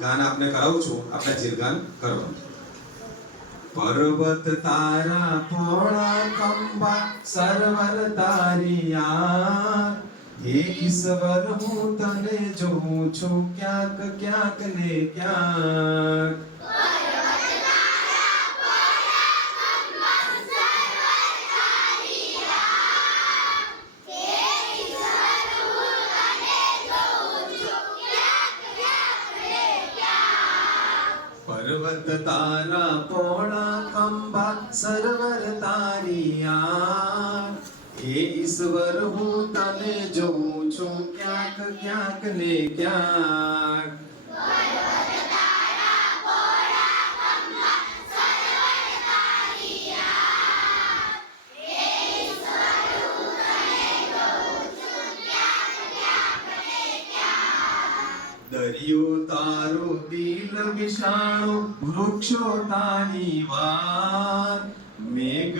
ગાન આપને કરાવું છું, આપણે જીરગાન કરવાનું. પર્વત તારા પોળા ખંભા સરવર તારી યાર, હે ઈશ્વર હું તને જોઉં છું ક્યાંક ક્યાંક ને ક્યાંક. પર્વત તારા પોળા ખંભા સરવર તારી યાર, હે ઈશ્વર હું તને જોઉં છું ક્યાંક ક્યાંક ને ક્યાંક. દરિયો તારો દિલ વિશાળો, વૃક્ષો તારી વાત, મેઘ